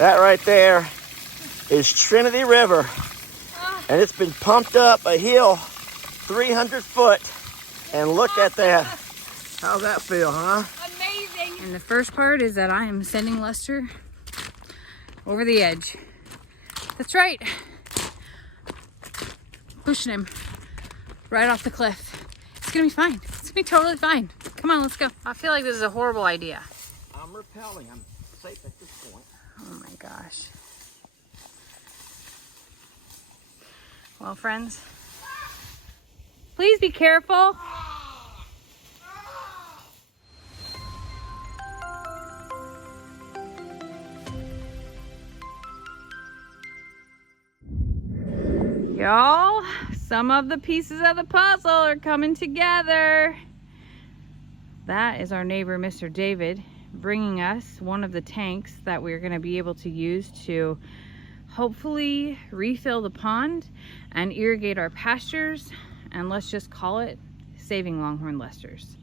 That right there is Trinity River. And it's been pumped up a hill 300 foot. And look at that. How's that feel, huh? Amazing. And the first part is that I am sending Lester over the edge. That's right. Pushing him right off the cliff. It's gonna be fine. It's gonna be totally fine. Come on, let's go. I feel like this is a horrible idea. I'm repelling. I'm safe at this point. Oh my gosh. Well, friends, please be careful. Y'all, some of the pieces of the puzzle are coming together. That is our neighbor, Mr. David, bringing us one of the tanks that we're going to be able to use to hopefully refill the pond and irrigate our pastures, and let's just call it saving Longhorn Lesters.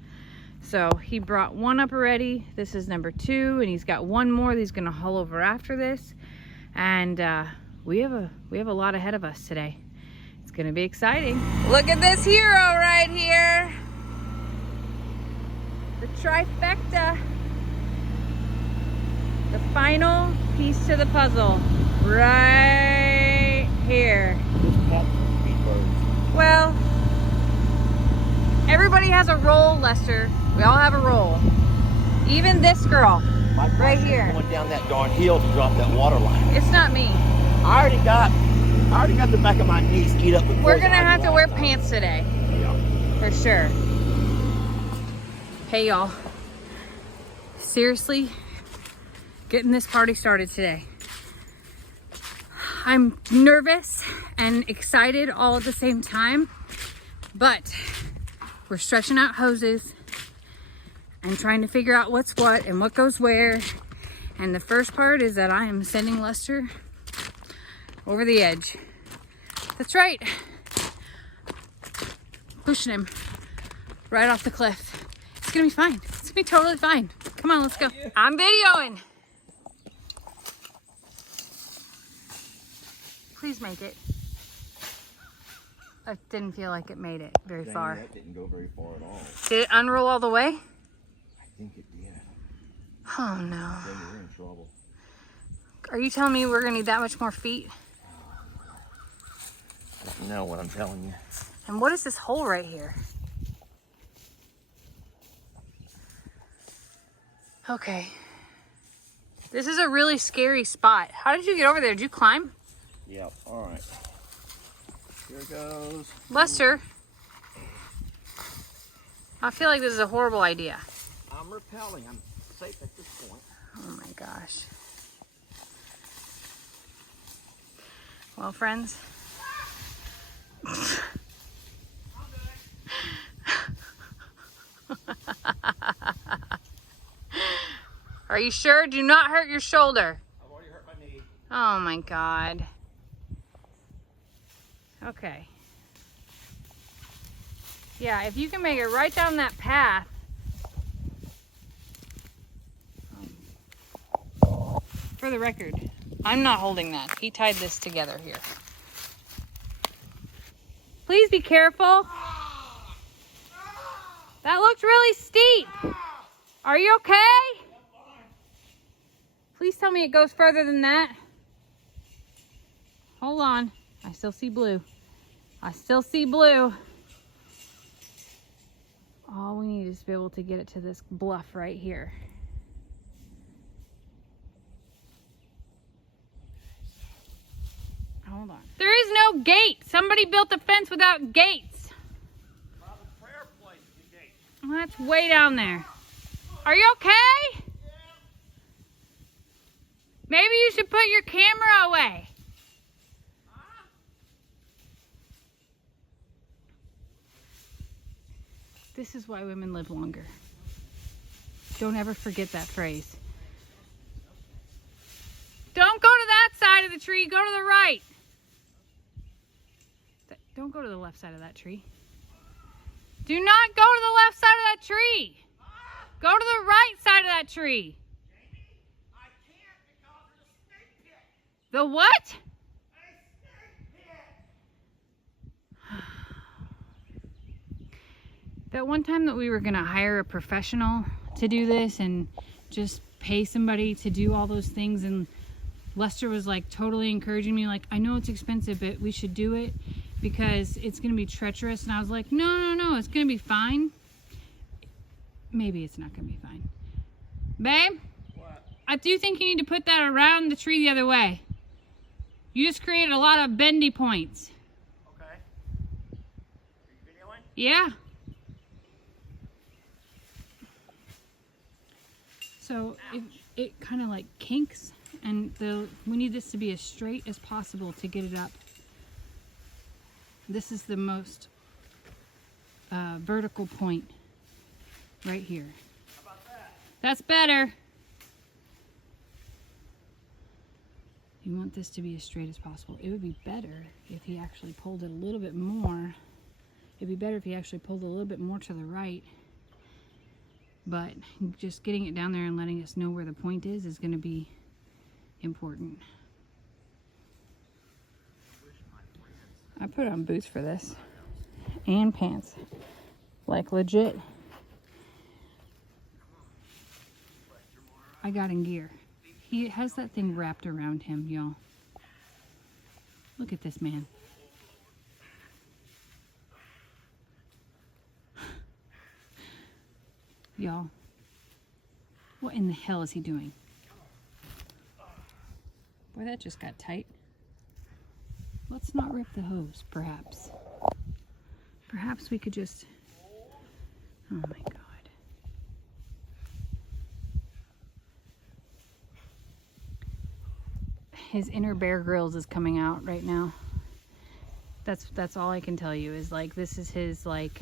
So he brought one up already. This is number 2, and he's got one more that he's going to haul over after this. And we have a lot ahead of us today. It's going to be exciting. Look at this hero right here. The trifecta. The final piece to the puzzle. Right here. Well, everybody has a role, Lester. We all have a role. Even this girl, right here. Going down that darn hill to drop that water line. It's not me. I already got the back of my knees skied up. We're gonna have to wear pants today. Yeah. For sure. Hey y'all. Seriously, getting this party started today. I'm nervous and excited all at the same time, but we're stretching out hoses and trying to figure out what's what and what goes where. And the first part is that I am sending Lester over the edge. That's right. Pushing him right off the cliff. It's gonna be fine. It's gonna be totally fine. Come on, let's go. I'm videoing. Please make it. I didn't feel like it made it very far. That didn't go very far at all. Did it unroll all the way? I think it did. Oh no. Then we're in trouble. Are you telling me we're gonna need that much more feet? You know what I'm telling you. And what is this hole right here? Okay. This is a really scary spot. How did you get over there? Did you climb? Yep, all right. Here goes. Lester, I feel like this is a horrible idea. I'm repelling. I'm safe at this point. Oh my gosh. Well, friends. Are you sure? Do not hurt your shoulder. I've already hurt my knee. Oh my God. Okay. Yeah, if you can make it right down that path. For the record, I'm not holding that. He tied this together here. Please be careful. That looked really steep. Are you okay? Please tell me it goes further than that. Hold on. I still see blue. I still see blue. All we need is to be able to get it to this bluff right here. Hold on. There is no gate. Somebody built a fence without gates. The prayer place is the gate. Well, that's way down there. Are you okay? Maybe you should put your camera away. This is why women live longer. Don't ever forget that phrase. Don't go to that side of the tree. Go to the right. Don't go to the left side of that tree. Do not go to the left side of that tree. Go to the right side of that tree. Jamie, I can't because of the snake The what? That one time that we were gonna hire a professional to do this and just pay somebody to do all those things, and Lester was like totally encouraging me, like, I know it's expensive, but we should do it because it's gonna be treacherous. And I was like, no, it's gonna be fine. Maybe it's not gonna be fine. Babe? What? I do think you need to put that around the tree the other way. You just created a lot of bendy points. Okay. Are you videoing? Yeah. So it kind of like kinks, and we need this to be as straight as possible to get it up. This is the most vertical point right here. How about that? That's better. You want this to be as straight as possible. It would be better if he actually pulled it a little bit more. It'd be better if he actually pulled it a little bit more to the right. But just getting it down there and letting us know where the point is going to be important. I put on boots for this and pants, like legit. I got in gear. He has that thing wrapped around him, y'all. Look at this man. Y'all, what in the hell is he doing? Boy, that just got tight. Let's not rip the hose, perhaps. Perhaps we could just... Oh my God. His inner Bear Grylls is coming out right now. That's all I can tell you, is like, this is his like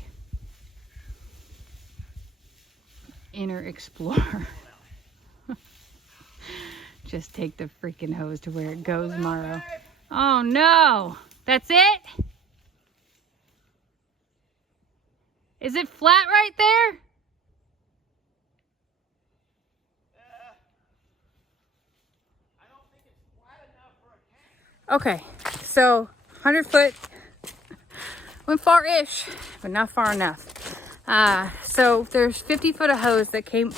inner explorer. Just take the freaking hose to where it goes, Morrow. Oh no! That's it? Is it flat right there? Okay, so 100 foot went far-ish, but not far enough. So there's 50 foot of hose that came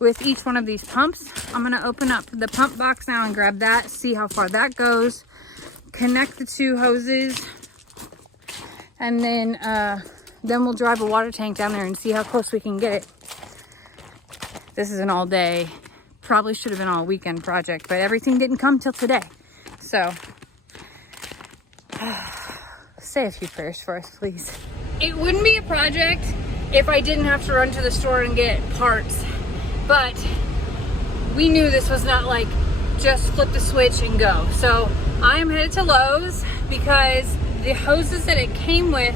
with each one of these pumps. I'm gonna open up the pump box now and grab that, see how far that goes, connect the two hoses, and then we'll drive a water tank down there and see how close we can get it. This is an all day, probably should have been all weekend project, but everything didn't come till today. So, say a few prayers for us, please. It wouldn't be a project if I didn't have to run to the store and get parts, but we knew this was not like just flip the switch and go. So I'm headed to Lowe's because the hoses that it came with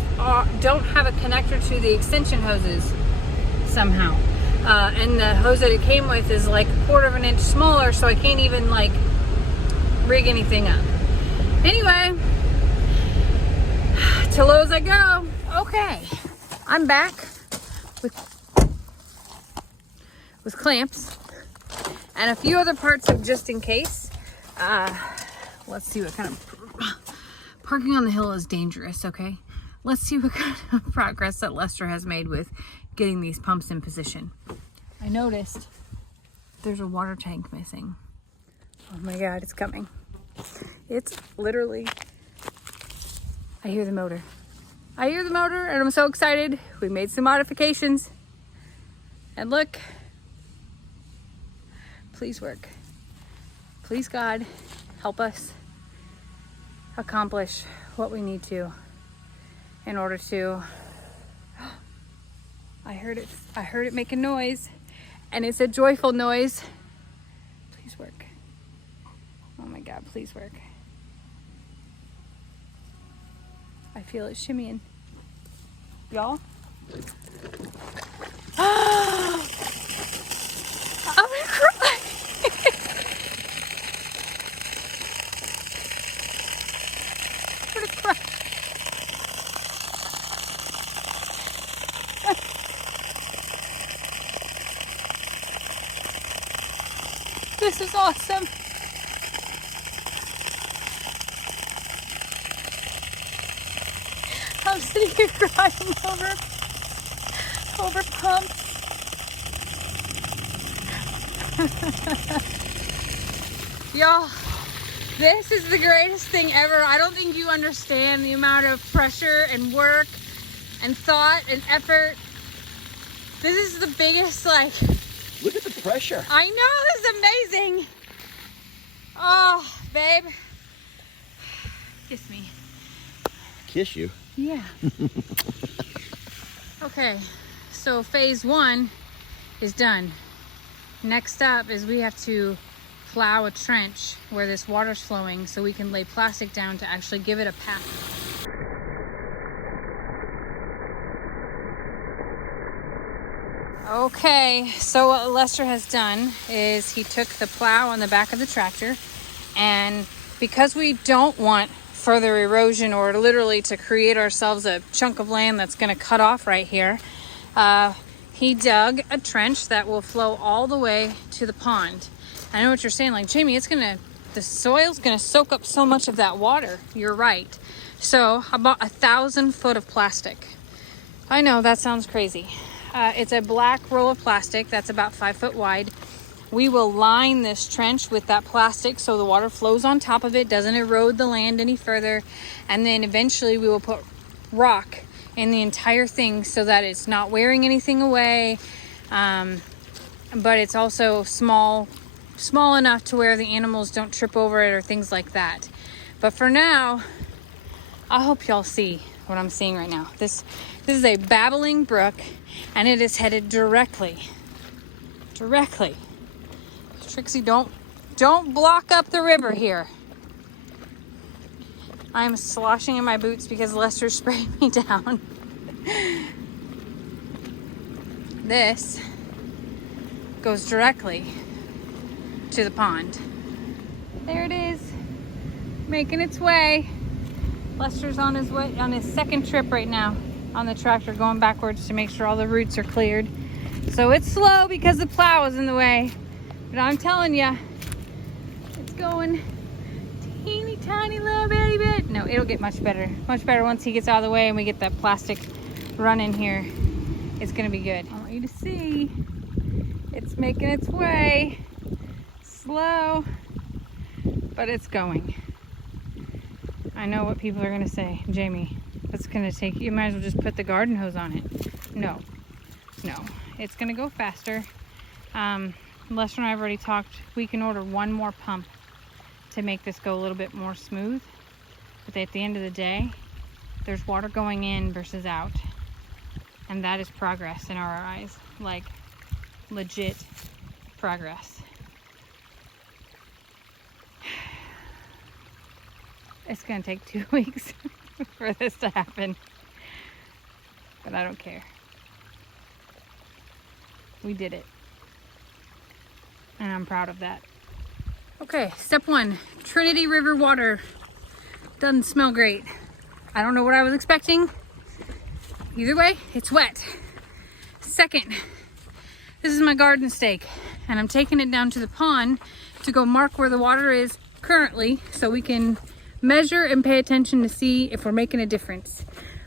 don't have a connector to the extension hoses somehow. And the hose that it came with is like 1/4 of an inch smaller, so I can't even like rig anything up. Anyway, to Lowe's I go. Okay, I'm back with clamps and a few other parts of just in case. Let's see what kind of parking on the hill is dangerous. Okay, let's see what kind of progress that Lester has made with getting these pumps in position. I noticed there's a water tank missing. Oh my God, it's coming. It's literally, I hear the motor. I hear the motor and I'm so excited. We made some modifications. And look, please work. Please God, help us accomplish what we need to in order to, I heard it making noise, and it's a joyful noise. Please work. Oh my God, please work. I feel it shimmying. Y'all? I'm gonna cry. I'm gonna cry. This is awesome. I'm sitting here crying over pumps. Y'all, this is the greatest thing ever. I don't think you understand the amount of pressure and work and thought and effort. This is the biggest, like... Look at the pressure. I know, this is amazing. Oh, babe. Kiss me. Kiss you? Yeah. Okay, so phase 1 is done. Next up is we have to plow a trench where this water's flowing so we can lay plastic down to actually give it a path. Okay, so what Lester has done is he took the plow on the back of the tractor, and because we don't want further erosion or literally to create ourselves a chunk of land that's going to cut off right here, he dug a trench that will flow all the way to the pond. I know what you're saying, like, Jamie, the soil's gonna soak up so much of that water. You're right. So I bought 1,000 foot of plastic. I know that sounds crazy. It's a black roll of plastic that's about 5 foot wide. We will line this trench with that plastic so the water flows on top of it, doesn't erode the land any further, and then eventually we will put rock in the entire thing so that it's not wearing anything away, but it's also small enough to where the animals don't trip over it or things like that. But for now, I hope y'all see what I'm seeing right now. This is a babbling brook, and it is headed directly. Trixie, don't block up the river here. I'm sloshing in my boots because Lester sprayed me down. This goes directly to the pond. There it is, making its way. Lester's on his second trip right now on the tractor, going backwards to make sure all the roots are cleared. So it's slow because the plow is in the way, but I'm telling you, it's going teeny tiny little bitty bit. No, it'll get much better once he gets out of the way and we get that plastic running here. It's gonna be good. I want you to see it's making its way. Slow, but it's going. I know what people are gonna say. Jamie, that's gonna take, you might as well just put the garden hose on it. No, it's gonna go faster. Lester and I have already talked. We can order one more pump to make this go a little bit more smooth. But at the end of the day, there's water going in versus out. And that is progress in our eyes. Like, legit progress. It's gonna take 2 weeks for this to happen. But I don't care. We did it. And I'm proud of that. Okay, step 1, Trinity River water. Doesn't smell great. I don't know what I was expecting. Either way, it's wet. Second, this is my garden stake, and I'm taking it down to the pond to go mark where the water is currently so we can measure and pay attention to see if we're making a difference.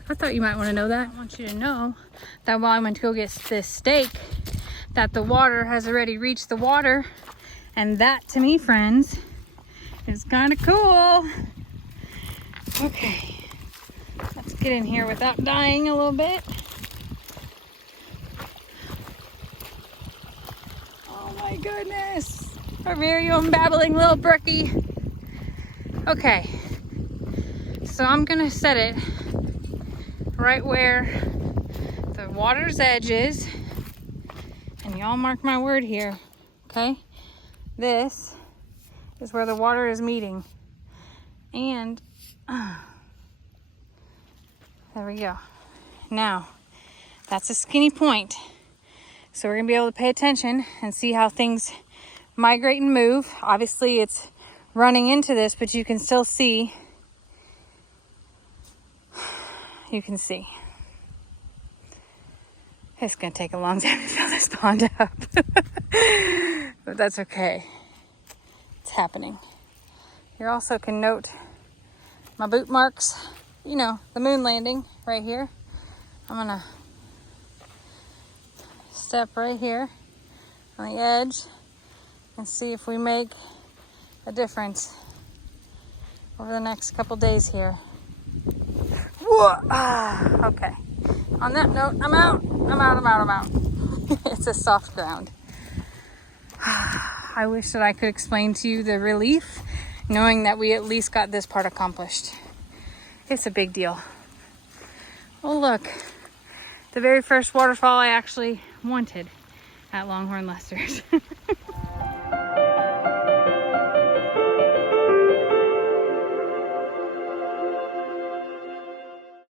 I thought you might want to know that. I want you to know that while I went to go get this stake, that the water has already reached the water, and that to me, friends, is kind of cool. Okay, let's get in here without dying a little bit. Oh my goodness, our very own babbling little brookie. Okay, so I'm gonna set it right where the water's edge is. And y'all mark my word here, okay? This is where the water is meeting. And there we go. Now, that's a skinny point. So we're gonna be able to pay attention and see how things migrate and move. Obviously it's running into this, but you can still see. You can see. It's gonna take a long time to fill this pond up. But that's okay. It's happening. You also can note my boot marks you know, the moon landing right here. I'm gonna step right here on the edge and see if we make a difference over the next couple days here. Whoa. Okay. On that note, I'm out. I'm out. It's a soft ground. I wish that I could explain to you the relief knowing that we at least got this part accomplished. It's a big deal. Oh, look. The very first waterfall I actually wanted at Longhorn Lester's.